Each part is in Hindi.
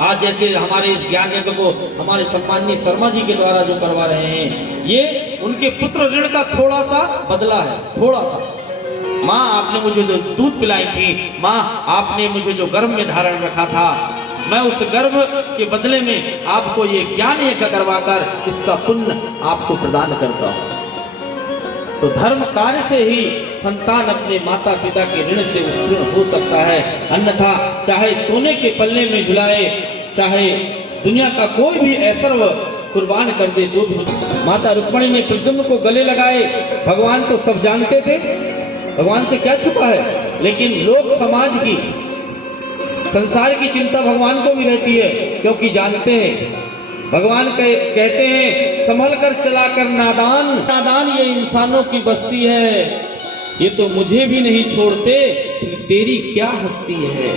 आज जैसे हमारे इस ज्ञान यज्ञ को हमारे सम्माननीय शर्मा जी के द्वारा जो करवा रहे हैं, ये उनके पुत्र ऋण का थोड़ा सा बदला है, थोड़ा सा। माँ आपने मुझे जो दूध पिलाई थी, माँ आपने मुझे जो गर्भ में धारण रखा था, मैं उस गर्भ के बदले में आपको ये ज्ञान यज्ञ करवाकर इसका पुण्य आपको प्रदान करता हूँ। तो धर्म कार्य से ही संतान अपने माता पिता के ऋण से उत्तीर्ण हो सकता है, अन्यथा चाहे सोने के पल्ले में झुलाए, चाहे दुनिया का कोई भी ऐश्वर्य कुर्बान कर दे तो भी। माता रुक्मिणी ने प्रद्युम्न को गले लगाए, भगवान तो सब जानते थे, भगवान से क्या छुपा है, लेकिन लोक समाज की संसार की चिंता भगवान को भी रहती है, क्योंकि जानते हैं भगवान कहते हैं संभल कर चला कर नादान, नादान ये इंसानों की बस्ती है, ये तो मुझे भी नहीं छोड़ते, तेरी क्या हस्ती है,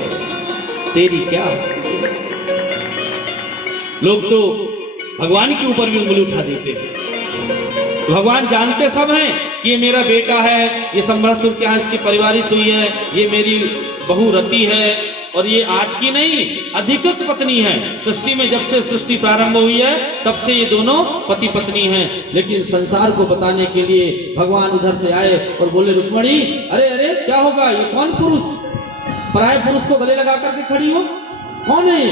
तेरी क्या हस्ती है। लोग तो भगवान के ऊपर भी उंगली उठा देते हैं। तो भगवान जानते सब हैं कि ये मेरा बेटा है, ये संभ्रासुर के यहाँ इसकी परिवारिश हुई है, ये मेरी बहू रति है, और ये आज की नहीं अधिकृत पत्नी है। सृष्टि में जब से सृष्टि प्रारंभ हुई है तब से ये दोनों पति पत्नी हैं। लेकिन संसार को बताने के लिए भगवान उधर से आए और बोले रुक्मिणी अरे अरे क्या होगा, ये कौन पुरुष, पराये पुरुष को गले लगा करके खड़ी हो, कौन है ये?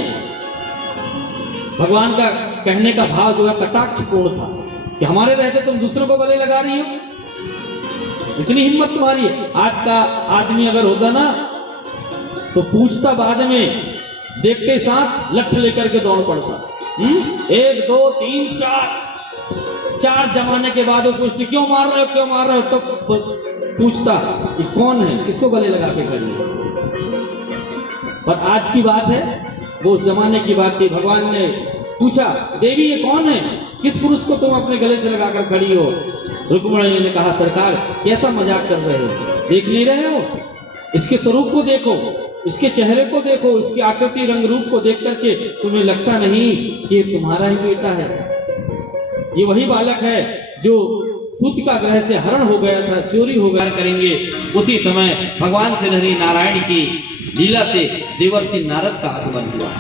भगवान का कहने का भाव जो है कटाक्षपूर्ण था कि हमारे रहते तुम दूसरों को गले लगा रही हो, इतनी हिम्मत तुम्हारी है। आज का आदमी अगर होता ना तो पूछता बाद में, देखते साथ लठ लेकर के दौड़ पड़ता। 1 2 3 4 जमाने के बाद वो पूछती क्यों मार रहे हो, क्यों मार रहे हो, तो पूछता कि कौन है, किसको गले लगा के खड़ी है। पर आज की बात है, वो उस जमाने की बात थी। भगवान ने पूछा देवी ये कौन है, किस पुरुष को तुम अपने गले से लगाकर खड़ी हो? रुक्मिणी ने कहा सरकार कैसा मजाक कर रहे हो, देख नहीं रहे हो, इसके स्वरूप को देखो, इसके चेहरे को देखो, इसकी आकृति रंग रूप को देख करके तुम्हें लगता नहीं कि ये तुम्हारा ही बेटा है? ये वही बालक है जो सूत का ग्रह से हरण हो गया था, चोरी हो गया करेंगे। उसी समय भगवान श्री हरि नारायण की लीला से देवर्षि नारद का आगमन हुआ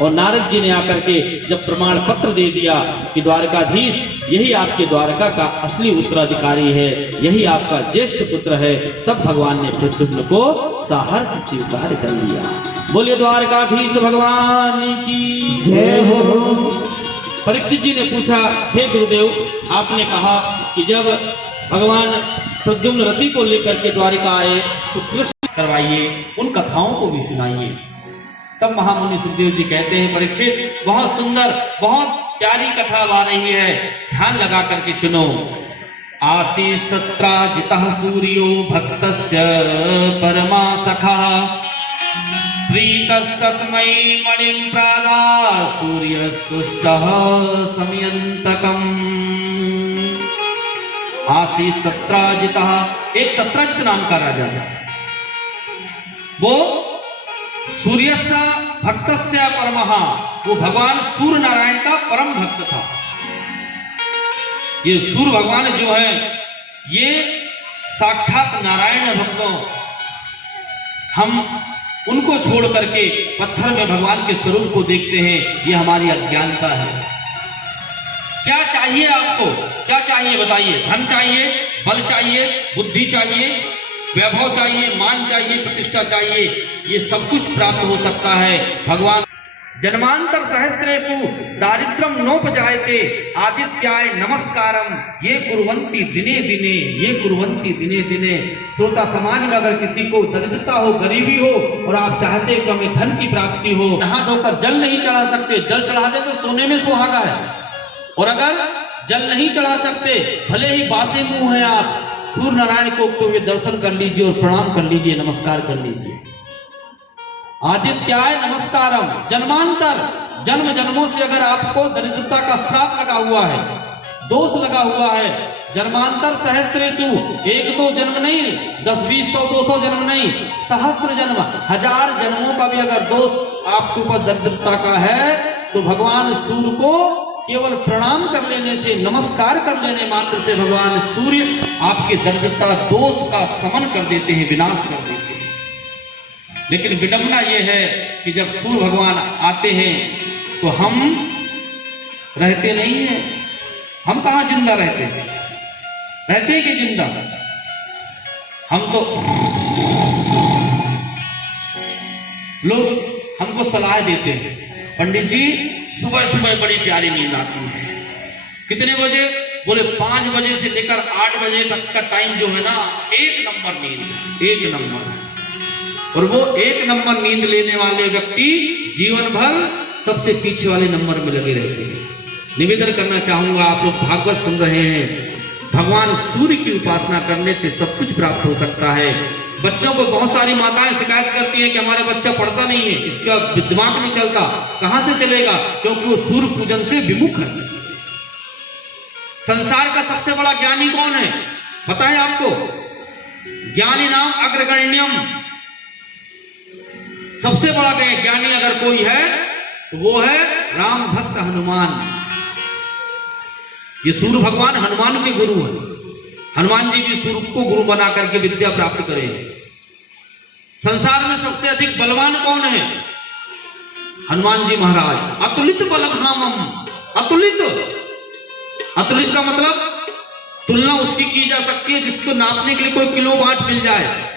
और नारद जी ने आकर के जब प्रमाण पत्र दे दिया कि द्वारकाधीश यही आपके द्वारका का असली उत्तराधिकारी है, यही आपका ज्येष्ठ पुत्र है, तब भगवान ने प्रद्युम्न को सहर्ष स्वीकार कर लिया। बोलिए द्वारकाधीश भगवान की जय हो। परीक्षित जी ने पूछा हे गुरुदेव आपने कहा कि जब भगवान प्रद्युम्न रति को लेकर के द्वारिका आए तो कृष्ण करवाइए, उन कथाओं को भी सुनाइए। तब महामुनि सुखदेव जी कहते हैं परीक्षित बहुत सुंदर बहुत प्यारी कथा आ रही है, ध्यान लगा करके सुनो। आसीत् सत्राजितः सूर्यो भक्तस्य परमा सखा प्रीतस्तस्मै मणिं प्रादात् सूर्यस्तुष्टः समयन्तकम्। आसीत् सत्राजितः, एक सत्राजित नाम का राजा था, वो सूर्यस्य भक्तस्य परमः, वो भगवान सूर्य नारायण का परम भक्त था। ये सूर्य भगवान जो है ये साक्षात नारायण भक्तों, हम उनको छोड़ करके पत्थर में भगवान के स्वरूप को देखते हैं, ये हमारी अज्ञानता है। क्या चाहिए आपको, क्या चाहिए बताइए? धन चाहिए, बल चाहिए, बुद्धि चाहिए, वैभव चाहिए, मान चाहिए, प्रतिष्ठा चाहिए, ये सब कुछ प्राप्त हो सकता है। भगवान जन्मांतर सहस्त्रेषु दारिद्र्यम नोपजायते आदित्याय नमस्कारम ये कुर्वन्ति दिने दिने, ये कुर्वन्ति दिने दिने। श्रोता समाज में अगर किसी को दरिद्रता हो, गरीबी हो और आप चाहते हो कि हमें धन की प्राप्ति हो, नहा धोकर जल नहीं चढ़ा सकते, जल चढ़ा दे तो सोने में सुहागा है, और अगर जल नहीं चढ़ा सकते भले ही बासे मुंह है आप, सूर्य नारायण को तो वे दर्शन कर लीजिए और प्रणाम कर लीजिए, नमस्कार कर लीजिए। आदित्याय नमस्कारम, जन्मांतर जन्म जन्मों से अगर आपको दरिद्रता का श्राप लगा हुआ है, दोष लगा हुआ है, जन्मांतर सहस्त्रेषु, एक दो जन्म नहीं, 10 20 100 200 जन्म नहीं, सहस्त्र जन्म, 1000 जन्मों का भी अगर दोष आपके ऊपर दरिद्रता का है तो भगवान सूर्य को केवल प्रणाम कर लेने से, नमस्कार कर लेने मात्र से भगवान सूर्य आपके दरिद्रता दोष का शमन कर देते हैं, विनाश कर देते हैं। लेकिन विडंबना ये है कि जब सूर्य भगवान आते हैं तो हम रहते नहीं हैं। हम कहाँ जिंदा रहते हैं? रहते हैं कि जिंदा? हम तो लोग हमको सलाह देते हैं, पंडित जी सुबह सुबह बड़ी प्यारी नींद आती है। कितने बजे? बोले 5 बजे से लेकर 8 बजे तक का टाइम जो है ना, 1 नंबर नींद, 1 नंबर। और वो 1 नंबर नींद लेने वाले व्यक्ति जीवन भर सबसे पीछे वाले नंबर में लगे रहते हैं। निवेदन करना चाहूंगा, आप लोग भागवत सुन रहे हैं, भगवान सूर्य की उपासना करने से सब कुछ प्राप्त हो सकता है। बच्चों को बहुत सारी माताएं शिकायत करती हैं कि हमारा बच्चा पढ़ता नहीं है, इसका दिमाग नहीं चलता। कहां से चलेगा? क्योंकि वो सूर्य पूजन से विमुख है। संसार का सबसे बड़ा ज्ञानी कौन है पता है आपको? ज्ञानी नाम अग्रगण्यम। सबसे बड़ा ज्ञानी अगर कोई है तो वो है राम भक्त हनुमान। ये सूर्य भगवान हनुमान के गुरु हैं। हनुमान जी भी सूर्य को गुरु बना करके विद्या प्राप्त करे। संसार में सबसे अधिक बलवान कौन है? हनुमान जी महाराज। अतुलित बलधामम। अतुलित, अतुलित का मतलब तुलना उसकी की जा सकती है जिसको नापने के लिए कोई किलो बाट मिल जाए।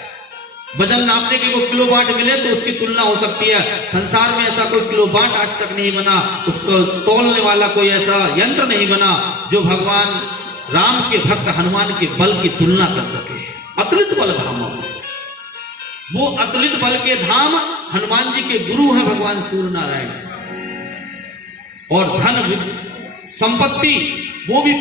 वजन नापने के कोई किलो बाट मिले तो उसकी तुलना हो सकती है। संसार में ऐसा कोई किलो बाट आज तक नहीं बना, उसको तोलने वाला कोई ऐसा यंत्र नहीं बना जो भगवान राम के भक्त हनुमान के बल की तुलना कर सके। अतुलित बल धाम, वो अतुलित बल के धाम हनुमान जी के गुरु हैं भगवान सूर्य नारायण। और धन संपत्ति वो भी